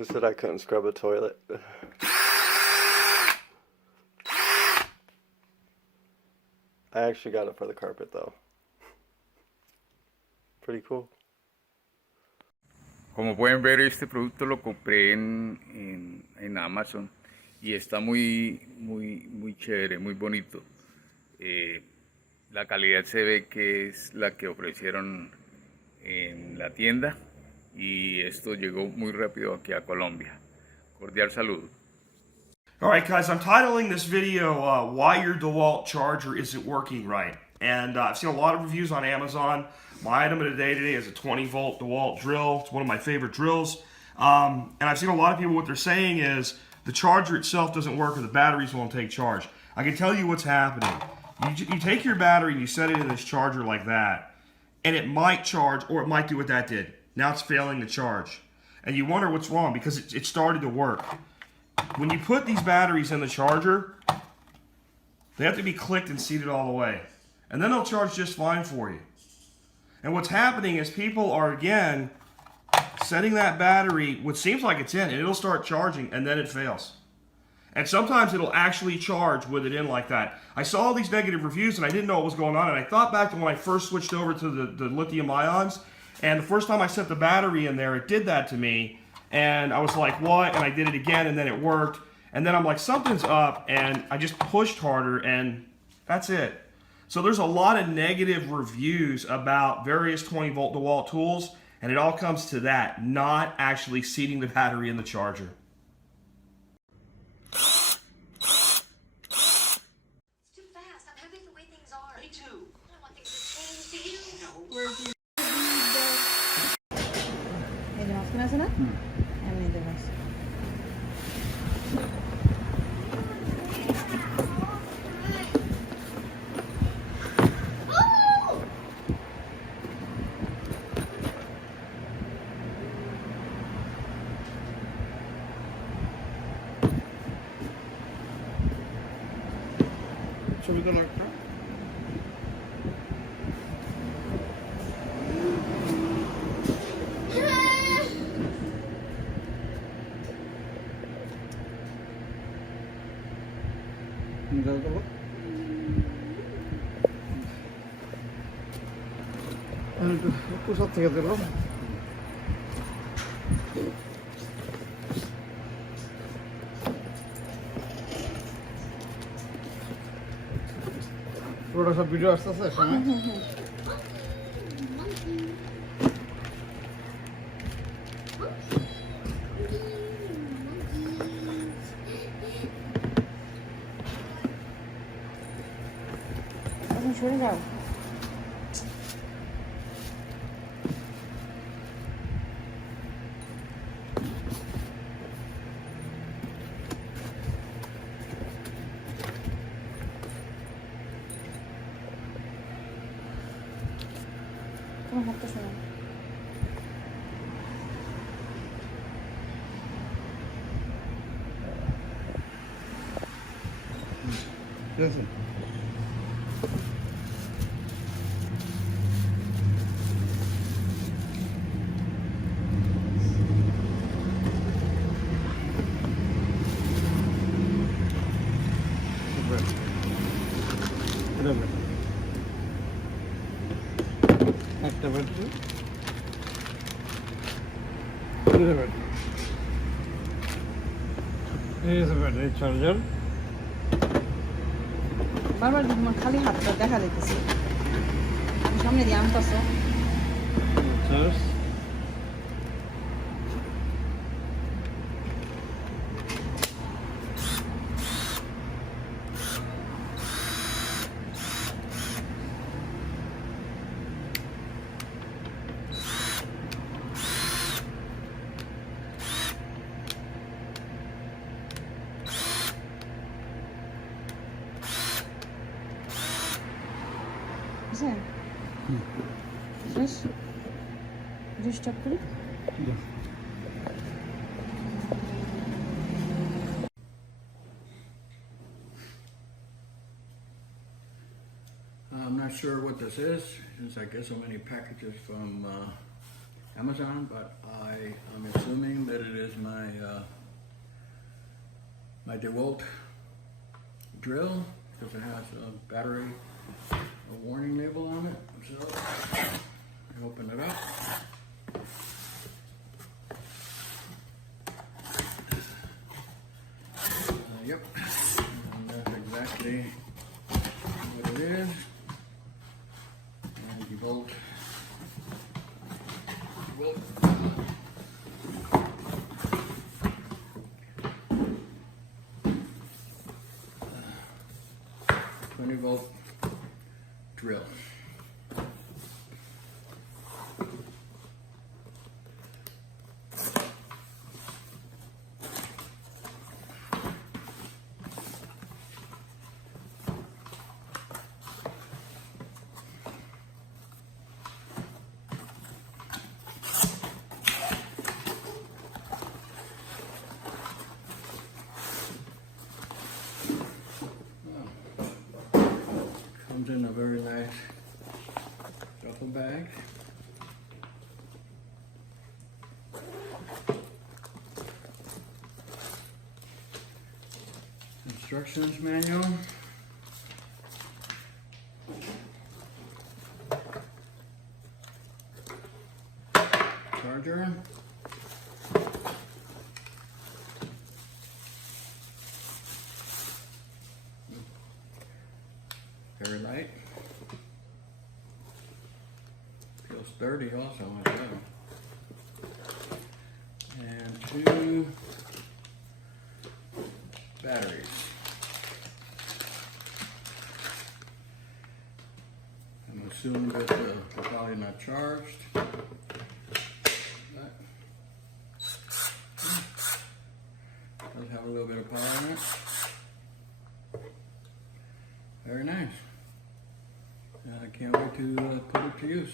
Who said I couldn't scrub a toilet? I actually got it for the carpet though. Pretty cool. Como pueden ver, este producto lo compré en Amazon y está muy chévere, muy bonito. La calidad se ve que es la que ofrecieron en la tienda y esto llegó muy rápido aquí a Colombia. Cordial saludo. Alright guys, I'm titling this video Why Your DEWALT Charger Isn't Working Right. And I've seen a lot of reviews on Amazon. My item of the day today is a 20 volt DEWALT drill. It's one of my favorite drills. And I've seen a lot of people, what they're saying is the charger itself doesn't work or the batteries won't take charge. I can tell you what's happening. You take your battery and you set it in this charger like that, and it might charge or it might do what that did. Now it's failing to charge. And you wonder what's wrong because it started to work. When you put these batteries in the charger, they have to be clicked and seated all the way. And then they'll charge just fine for you. And what's happening is people are, again, setting that battery, what seems like it's in, and it'll start charging, and then it fails. And sometimes it'll actually charge with it in like that. I saw all these negative reviews, and I didn't know what was going on, and I thought back to when I first switched over to the lithium-ions, and the first time I set the battery in there, it did that to me. And I was like, what? And I did it again, and then it worked. And then I'm like, something's up, and I just pushed harder, and that's it. So there's a lot of negative reviews about various 20 volt DEWALT tools, and it all comes to that, not actually seating the battery in the charger. It's too fast. I'm happy the way things are. Me too. I want things to change. Do you? No. এই যে মাঝখানে আছে না আমি নিতে পারছি ছবি তো লাগবে যাও তো একটু সব থেকে দিল পুরোটা সব ভিডিও আসতেছে সামনে এখন সরে যাও তোমার হাতটা শোনো ঠিক আছে একটা ব্যাটারি দুটো ব্যাটারি এই যে ব্যাটারি চার্জার বারবার তোমার খালি হাতটা দেখা যাইতেছে সামনে দিয়ে আনতেছো চার্জ শেষ স্টপ করি I'm not sure what this is, since I get so many packages from Amazon, but I'm assuming that it is my my DEWALT drill because it has a battery, a warning label on it. So I open it up. Yep, and that's exactly what it is. And DEWALT. 20-volt drill. Comes in a very nice duffel bag. Instructions manual. Charger. Very light. Feels sturdy also as well. And 2 batteries. I'm assuming that they're probably not charged. But does have a little bit of power in it. Very nice. I can't wait to put it to use.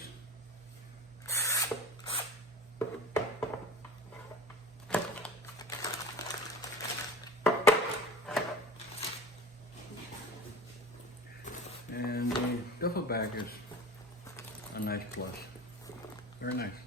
And the duffel bag is a nice plus. Very nice.